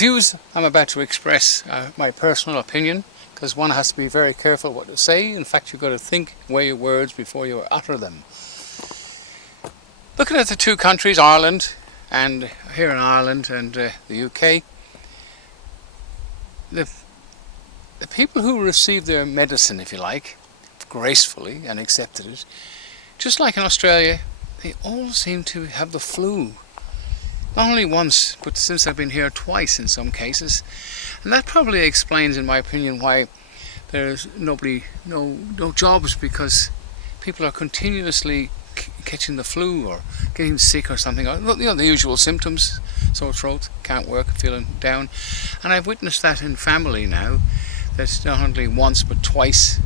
views I'm about to express are my personal opinion, because one has to be very careful what to say. In fact, you've got to think, weigh your words before you utter them. Looking at the two countries, Ireland, and here in Ireland and the UK, the people who received their medicine, if you like, gracefully and accepted it, just like in Australia, they all seem to have the flu. Not only once, but since I've been here twice in some cases. And that probably explains, in my opinion, why there's no jobs, because people are continuously catching the flu or getting sick or something. The usual symptoms: sore throat, can't work, feeling down. And I've witnessed that in family now. That's not only once but twice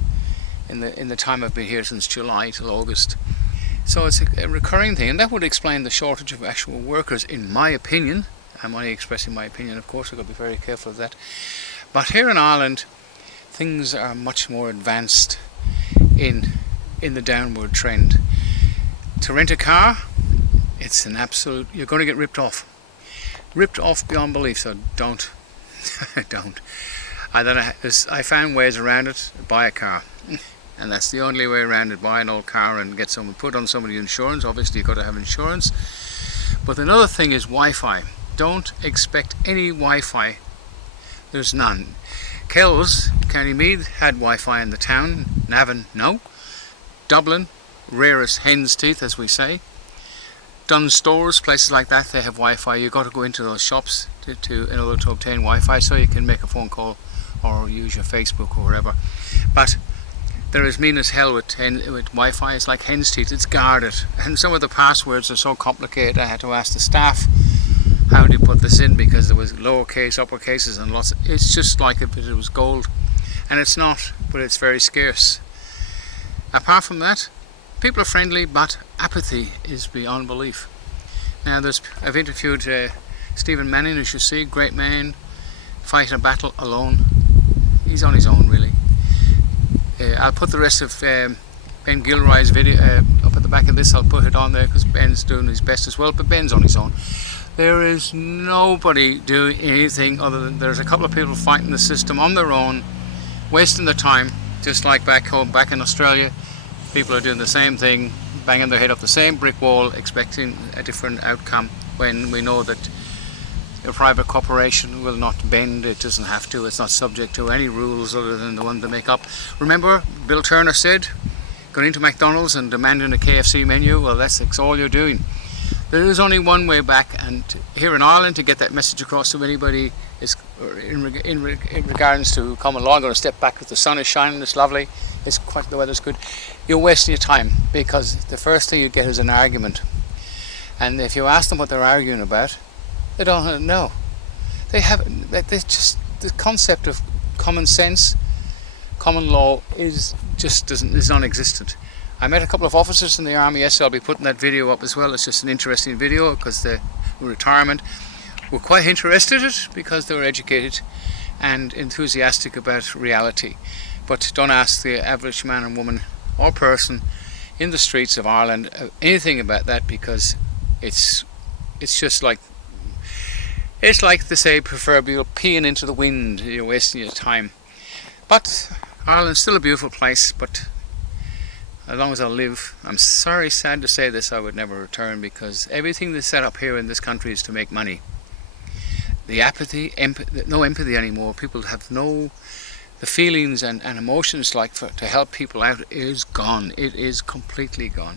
in the time I've been here, since July till August. So it's a recurring thing, and that would explain the shortage of actual workers, in my opinion. I'm only expressing my opinion, of course. I've got to be very careful of that. But here in Ireland, things are much more advanced in the downward trend. To rent a car, it's an absolute, you're going to get ripped off beyond belief. So don't don't. I found ways around it. Buy a car, and that's the only way around it. Buy an old car and get someone, put on somebody's insurance. Obviously you've got to have insurance. But another thing is Wi-Fi. Don't expect any Wi-Fi. There's none. Kells, County Meath, had Wi-Fi in the town. Navan, no. Dublin, rarest hen's teeth, as we say. Dunnes Stores, places like that, they have Wi-Fi. You've got to go into those shops in order to obtain Wi-Fi, so you can make a phone call or use your Facebook or whatever. But they're as mean as hell with Wi-Fi. It's like hen's teeth. It's guarded, and some of the passwords are so complicated. I had to ask the staff, how do you put this in, because there was lowercase, uppercases, and lots. It's just like if it was gold, and it's not, but it's very scarce. Apart from that, people are friendly, but apathy is beyond belief. Now, I've interviewed Stephen Manning, as you see, great man, fight a battle alone. He's on his own, really. I'll put the rest of Ben Gilroy's video up at the back of this. I'll put it on there because Ben's doing his best as well, but Ben's on his own. There is nobody doing anything other than there's a couple of people fighting the system on their own, wasting their time, just like back home, back in Australia. People are doing the same thing, banging their head up the same brick wall, expecting a different outcome, when we know that a private corporation will not bend. It doesn't have to. It's not subject to any rules other than the one they make up. Remember, Bill Turner said, going into McDonald's and demanding a KFC menu, well, that's all you're doing. There is only one way back, and here in Ireland, to get that message across to anybody is in regards to common law. I'm going to step back because the sun is shining, it's lovely, the weather's good. You're wasting your time, because the first thing you get is an argument, and if you ask them what they're arguing about, they don't know. They just, the concept of common sense, common law is non-existent. I met a couple of officers in the army yesterday. I'll be putting that video up as well. It's just an interesting video, because the retirement were quite interested in it, because they were educated and enthusiastic about reality. But don't ask the average man and woman or person in the streets of Ireland anything about that, because it's just like, it's like they say, proverbial peeing into the wind. You're wasting your time. But Ireland's still a beautiful place, but as long as I live, I'm sorry, sad to say this, I would never return, because everything that's set up here in this country is to make money. The apathy, no empathy anymore. People have the feelings and emotions to help people out is gone. It is completely gone.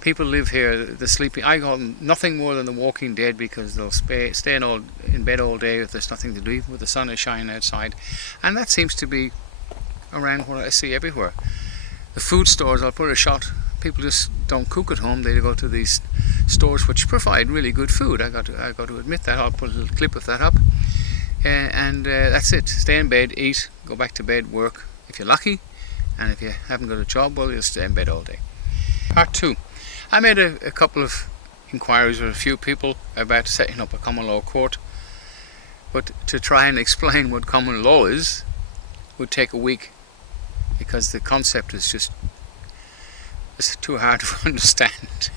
People live here, the sleeping, I call them nothing more than the walking dead, because they'll stay in bed all day if there's nothing to do, even when the sun is shining outside. And that seems to be around what I see everywhere. The food stores, I'll put a shot, people just don't cook at home. They go to these stores which provide really good food. I got to admit that. I'll put a little clip of that up. And that's it. Stay in bed, eat, go back to bed, work if you're lucky, and if you haven't got a job, well, you'll stay in bed all day. Part 2. I made a couple of inquiries with a few people about setting up a common law court, but to try and explain what common law is would take a week, because the concept is just, it's too hard to understand.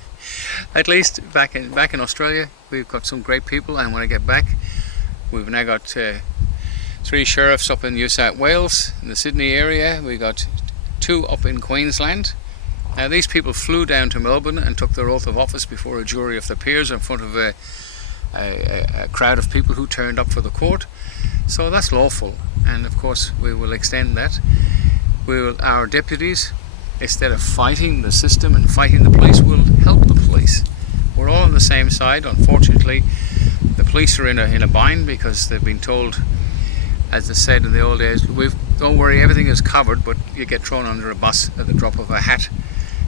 At least back in Australia, we've got some great people, and when I get back, We've now got 3 sheriffs up in New South Wales, in the Sydney area. We got 2 up in Queensland. Now these people flew down to Melbourne and took their oath of office before a jury of their peers in front of a crowd of people who turned up for the court. So that's lawful, and of course we will extend that. Our deputies, instead of fighting the system and fighting the police, will help the police. We're all on the same side. Unfortunately, the police are in a bind because they've been told, as they said in the old days, don't worry, everything is covered, but you get thrown under a bus at the drop of a hat,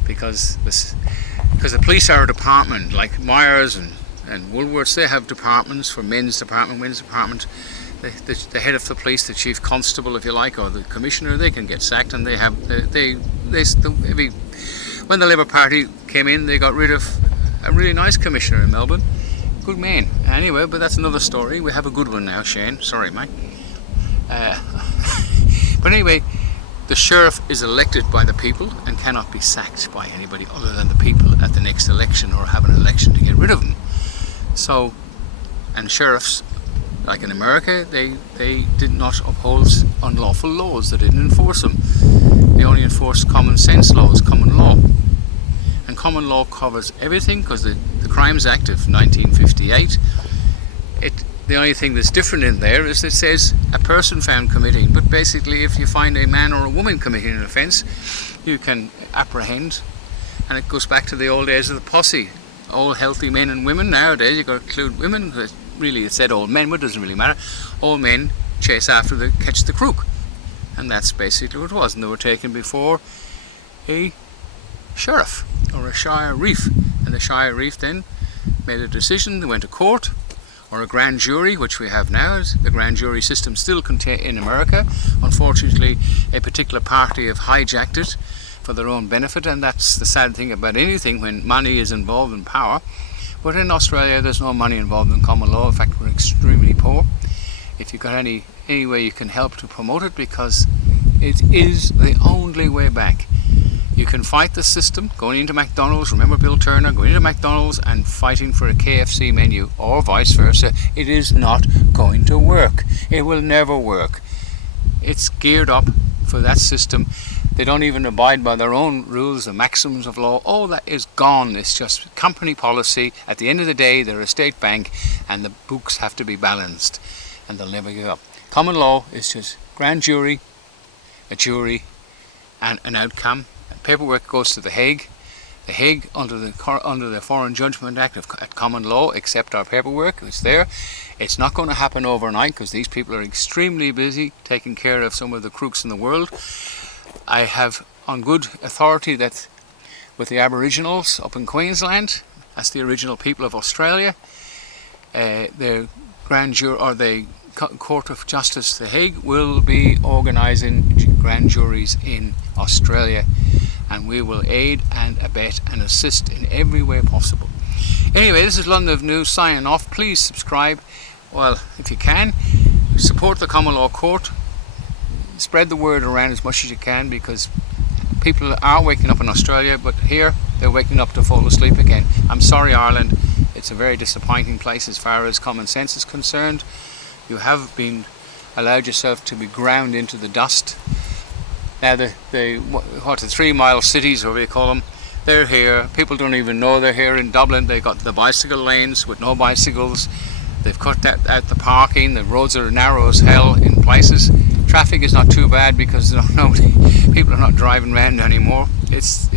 because the police are a department like Myers and Woolworths. They have departments for men's department, women's department. The head of the police, the chief constable, if you like, or the commissioner, they can get sacked, and when the Labour Party came in, they got rid of a really nice commissioner in Melbourne. Good man. Anyway, but that's another story. We have a good one now, Shane. Sorry, mate. But anyway, the sheriff is elected by the people and cannot be sacked by anybody other than the people at the next election, or have an election to get rid of them. So, and sheriffs, like in America, they did not uphold unlawful laws. They didn't enforce them. They only enforced common sense laws, common law. And common law covers everything, because the Crimes Act of 1958, the only thing that's different in there is it says a person found committing, but basically if you find a man or a woman committing an offence, you can apprehend, and it goes back to the old days of the posse. All healthy men and women. Nowadays you've got to include women. Really, it said old men, but it doesn't really matter. Old men chase after catch the crook, and that's basically what it was. And they were taken before a sheriff or a shire reef, and the shire reef then made a decision. They went to court, or a grand jury, which we have now. The grand jury system still in America. Unfortunately, a particular party have hijacked it for their own benefit, and that's the sad thing about anything when money is involved in power. But in Australia, there's no money involved in common law. In fact, we're extremely poor. If you've got any way you can help to promote it, because it is the only way back. You can fight the system going into McDonald's. Remember Bill Turner going into McDonald's and fighting for a KFC menu, or vice versa. It is not going to work. It will never work. It's geared up for that system. They don't even abide by their own rules, the maxims of law. All that is gone. It's just company policy. At the end of the day, they're a state bank, and the books have to be balanced, and they'll never give up. Common law is just grand jury, a jury, and an outcome. Paperwork goes to The Hague. The Hague, under the Foreign Judgment Act at common law, accept our paperwork. It's there. It's not going to happen overnight, because these people are extremely busy taking care of some of the crooks in the world. I have on good authority that with the Aboriginals up in Queensland, that's the original people of Australia, the grand jury, or the Court of Justice, The Hague, will be organising grand juries in Australia, and we will aid and abet and assist in every way possible. Anyway, this is London of News signing off. Please subscribe. Well, if you can, support the Common Law Court. Spread the word around as much as you can, because people are waking up in Australia, but here they're waking up to fall asleep again. I'm sorry, Ireland. It's a very disappointing place as far as common sense is concerned. You have been allowed yourself to be ground into the dust. Now the 3-mile cities, or what we call them, they're here. People don't even know they're here. In Dublin, they've got the bicycle lanes with no bicycles. They've cut out the parking. The roads are narrow as hell in places. Traffic is not too bad because people are not driving around anymore. It's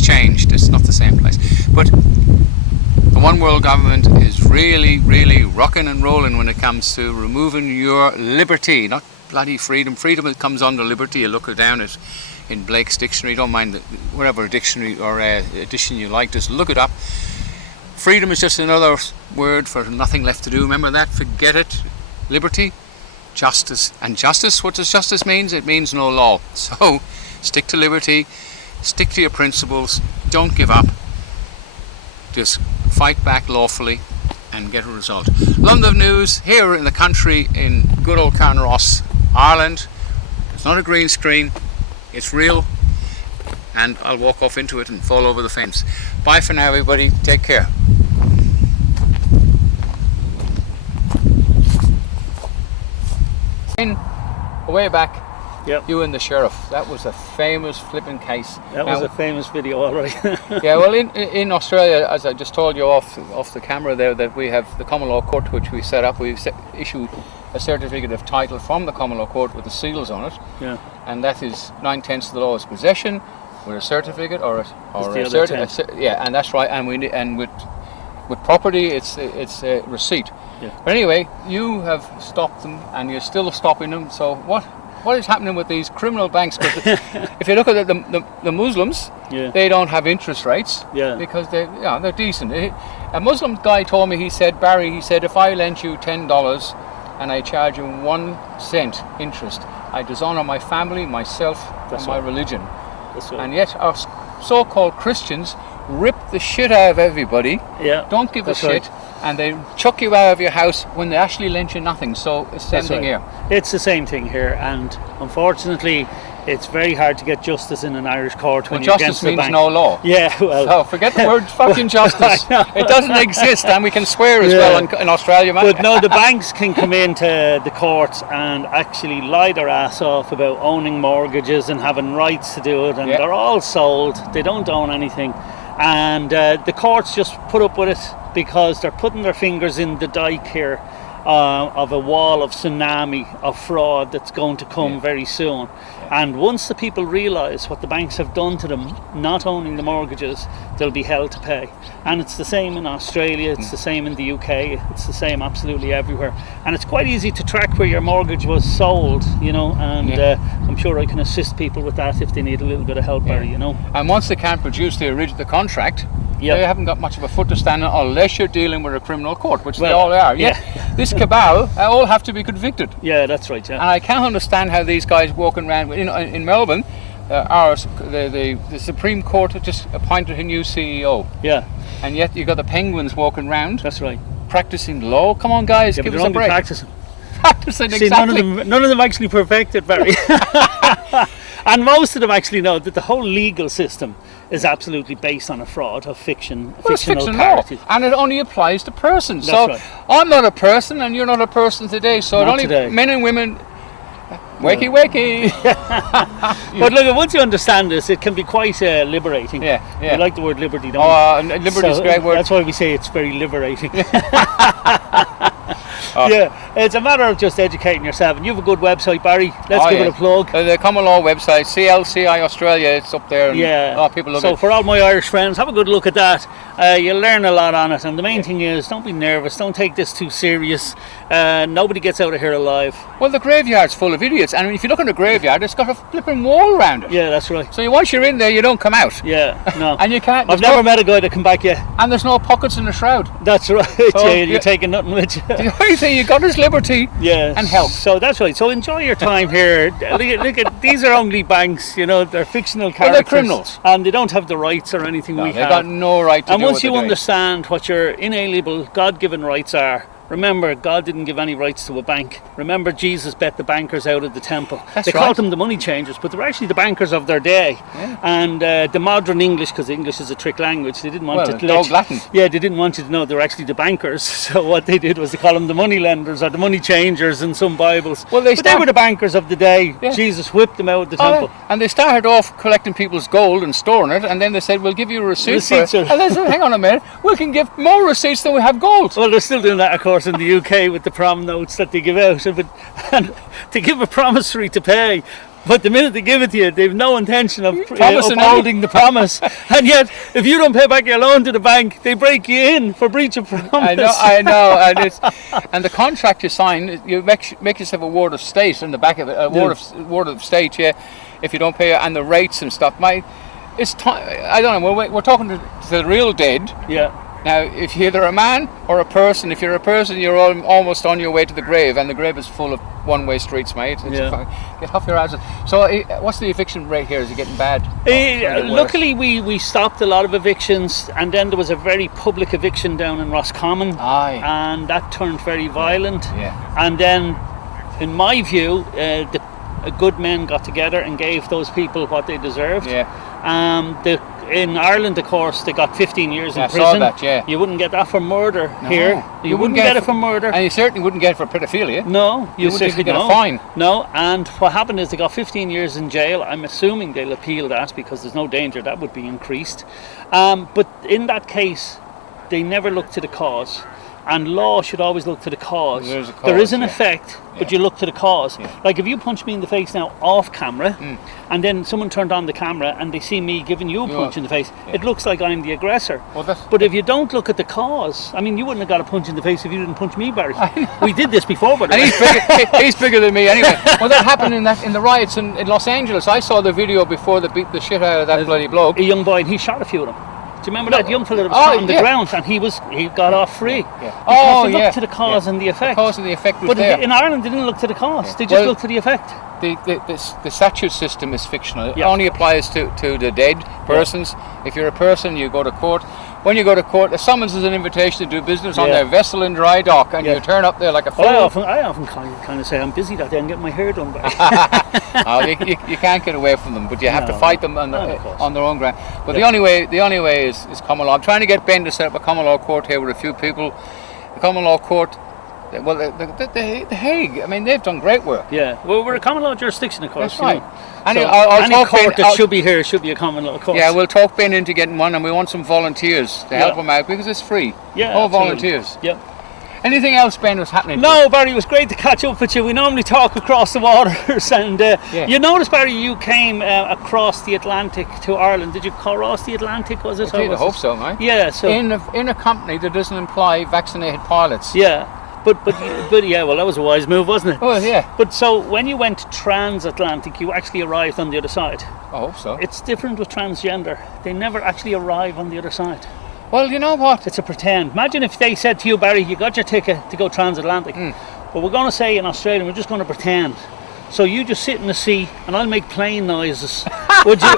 changed. It's not the same place. But the One World government is really, really rocking and rolling when it comes to removing your liberty, not bloody freedom. Freedom, it comes under liberty. You look it down at in Blake's dictionary. Don't mind whatever dictionary or edition you like. Just look it up. Freedom is just another word for nothing left to do. Remember that. Forget it. Liberty. Justice. And justice, what does justice mean? It means no law. So stick to liberty, stick to your principles, don't give up, just fight back lawfully and get a result. London News here in the country, in good old Carnaross, Ireland. It's not a green screen, it's real, and I'll walk off into it and fall over the fence. Bye for now, everybody. Take care. Way back, Yep. you and the sheriff. That was a famous flipping case. That was a famous video, all right. Yeah, well, in Australia, as I just told you off the camera there, that we have the Common Law Court, which we set up. We've issued a certificate of title from the Common Law Court with the seals on it, Yeah. and that is 9/10 of the law's possession with a certificate or It's the a other certificate. Yeah, and that's right. And with property, it's a receipt. Yeah. But anyway, you have stopped them, and you're still stopping them. So what is happening with these criminal banks? Because if you look at the Muslims, Yeah. they don't have interest rates. Yeah. Because they're decent. A Muslim guy told me, he said, Barry, he said, if I lent you $10 and I charge you 1 cent interest, I dishonour my family, myself, That's and my right. religion. That's right. And yet our so-called Christians rip the shit out of everybody, Yeah. don't give That's a shit, right. and they chuck you out of your house when they actually lent you nothing. So it's the same That's thing right. here. It's the same thing here, and unfortunately, it's very hard to get justice in an Irish court when But you're justice against the means bank. no law. Yeah, well, So forget the word fucking justice. I know. It doesn't exist, and we can swear as Yeah. well in Australia, man. but no, the banks can come into the courts and actually lie their ass off about owning mortgages and having rights to do it, and Yeah. they're all sold. They don't own anything, and the courts just put up with it because they're putting their fingers in the dike here of a wall of tsunami of fraud that's going to come Yeah. very soon. And once the people realise what the banks have done to them, not owning the mortgages, they'll be held to pay. And it's the same in Australia, it's the same in the UK, it's the same absolutely everywhere. And it's quite easy to track where your mortgage was sold, you know, and Yeah. I'm sure I can assist people with that if they need a little bit of help, Yeah. Barry, you know. And once they can't produce the contract, Yeah. they haven't got much of a foot to stand on unless you're dealing with a criminal court, which they Well, all are. yeah. This cabal all have to be convicted. Yeah, that's right, yeah. And I can't understand how these guys walking around in Melbourne, the Supreme Court have just appointed a new CEO, Yeah, and yet you got the penguins walking around that's right. practicing law. Come on, guys, Yeah, but give they're us a only break. practicing. Practicing See, exactly. none of them actually perfected, Barry. And most of them actually know that the whole legal system is absolutely based on a fraud of fiction, Well, it's fictional fiction law, characters. and it only applies to persons. That's So right. I'm not a person, and you're not a person today. So it Not only today. men and women. Wakey, wakey. But look, once you understand this, it can be quite liberating. Yeah, yeah. You like the word liberty, don't you? Liberty is So a great word. That's why we say it's very liberating. Yeah, it's a matter of just educating yourself. And you have a good website, Barry. Let's give it a plug. The Common Law website, CLCI Australia, it's up there. And Yeah. a lot of people look So at for all my Irish friends, have a good look at that. You'll learn a lot on it. And the main thing is, don't be nervous. Don't take this too serious. Nobody gets out of here alive. Well, the graveyard's full of idiots. And if you look in the graveyard, it's got a flipping wall around it. Yeah, that's right. So once you're in there, you don't come out. Yeah, no. And you can't. I've there's never met a guy that come back yet. And there's no pockets in the shroud. That's right. So, yeah, you're yeah. taking nothing with you. The only thing you got is liberty. Yeah, and help. So that's right. So enjoy your time here. Look at these are only banks, you know. They're fictional Well, characters, they're criminals. and they don't have the rights or anything No, we they've have. got no right to And do once what you they're doing. understand what your inalienable, God-given rights are, remember, God didn't give any rights to a bank. Remember, Jesus bet the bankers out of the temple. That's They right. called them the money changers, but they were actually the bankers of their day. Yeah. And the modern English, because English is a trick language, they didn't want Well, to dog Latin. Yeah, they didn't want you to know they were actually the bankers. So what they did was they call them the money lenders or the money changers in some Bibles. Well, they but they start- were the bankers of the day. Yeah. Jesus whipped them out of the temple. And they started off collecting people's gold and storing it, and then they said, we'll give you a receipt for Receipts it. are- And they said, hang on a minute, we can give more receipts than we have gold. Well, they're still doing that, of course, in the UK with the prom notes that they give out. And they give a promissory to pay. But the minute they give it to you, they've no intention of Promising upholding the promise. And yet, if you don't pay back your loan to the bank, they break you in for breach of promise. I know, and the contract you sign, you make yourself a ward of state in the back of it, a ward of state, yeah, if you don't pay, and the rates and stuff. It's time. I don't know. We're talking to the real dead. Yeah. Now, if you're either a man or a person, if you're a person, you're almost on your way to the grave, and the grave is full of one-way streets, mate. Get off your asses. So, what's the eviction rate here? Is it getting bad? Luckily, we stopped a lot of evictions, and then there was a very public eviction down in Roscommon, Aye. and that turned very violent. Yeah. And then, in my view, the good men got together and gave those people what they deserved. Yeah. The in Ireland, of course, they got 15 years in I saw prison. that, yeah. You wouldn't get that for murder No. here. You wouldn't get it for murder. And you certainly wouldn't get it for pedophilia. No, You wouldn't even get a no. fine. No, and what happened is they got 15 years in jail. I'm assuming they'll appeal that because there's no danger that would be increased. But in that case, they never look to the cause. And law should always look to the cause. There's a cause, there is an yeah. effect, but Yeah. you look to the cause. Yeah. Like if you punch me in the face now off camera, and then someone turned on the camera and they see me giving you a punch in the face, it looks like I'm the aggressor. Well, that's- But if you don't look at the cause, I mean, you wouldn't have got a punch in the face if you didn't punch me, Barry. We did this before, by the And way. he's bigger than me anyway. Well, that happened in the riots in Los Angeles. I saw the video before they beat the shit out of that bloody bloke. A young boy, and he shot a few of them. Do you remember that young fella that was Oh, shot on the yeah. ground, and he got off free? Yeah. Because Oh, they looked yeah. to the cause and the effect. The cause of the effect was But there. in Ireland, they didn't look to the cause. They just Well, looked to the effect. The statute system is fictional. It Yeah. only applies to the dead persons. If you're a person, you go to court. When you go to court, a summons is an invitation to do business on Yeah. their vessel in dry dock, and Yeah. you turn up there like a Well, fool. I often kind of say I'm busy that day and getting my hair done. But Oh, you can't get away from them, but you have to No. fight them on, Of course. on their own ground. But Yeah. the only way is common law. I'm trying to get Ben to set up a common law court here with a few people. The common law court, well, the Hague. I mean, they've done great work. yeah, well, we're a common law jurisdiction, of course. That's right. You know. Any- So I'll any talk court Ben- that I'll- should be here should be a common law court. Yeah, we'll talk Ben into getting one, and we want some volunteers to help Yeah. him out because it's free. Yeah, All absolutely. volunteers. Yeah. Anything else, Ben, was happening? No, Barry, it was great to catch up with you. We normally talk across the waters, and Yeah. you notice, Barry, you came across the Atlantic to Ireland. Did you cross the Atlantic? Was it? I or did, I was hope it- so, mate. Yeah. So. In a company that doesn't employ vaccinated pilots. Yeah. But yeah, well, that was a wise move, wasn't it? Oh, yeah. But so when you went transatlantic, you actually arrived on the other side. I hope so. It's different with transgender. They never actually arrive on the other side. Well, you know what? It's a pretend. Imagine if they said to you, Barry, you got your ticket to go transatlantic, but we're going to say in Australia, we're just going to pretend. So you just sit in the sea and I'll make plane noises. Would you?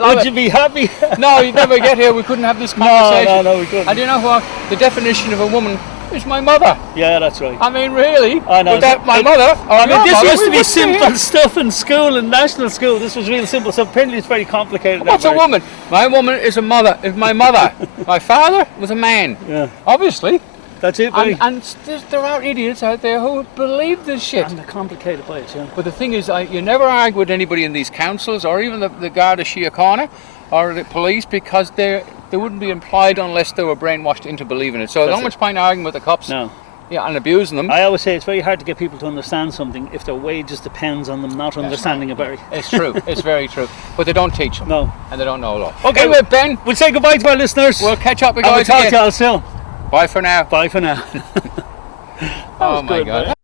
Would you be happy? No, you'd never get here. We couldn't have this conversation. No, we couldn't. And you know what? The definition of a woman is my mother. Yeah, that's right. I mean, really? I know. Without my mother, or I mean, your this mother, used we to be wouldn't simple here. stuff in school, in national school. This was real simple. So apparently it's very complicated. now, What's a Barry. woman? My woman is a mother. Is my mother. My father was a man. Yeah, Obviously. that's it, Barry. And there are idiots out there who believe this shit. And they're complicated by it, yeah. But the thing is, you never argue with anybody in these councils or even the Garda Síochána or the police because they wouldn't be employed unless they were brainwashed into believing it. So That's not much point arguing with the cops. No. Yeah, and abusing them. I always say it's very hard to get people to understand something if their wages depends on them not understanding it, Barry. It's true. It's very true. But they don't teach them. No. And they don't know law. Okay. Anyway, Ben, We'll say goodbye to our listeners. we'll catch up with and we'll guys talk to again. you all soon. Bye for now. Bye for now. Oh was my good, God. man.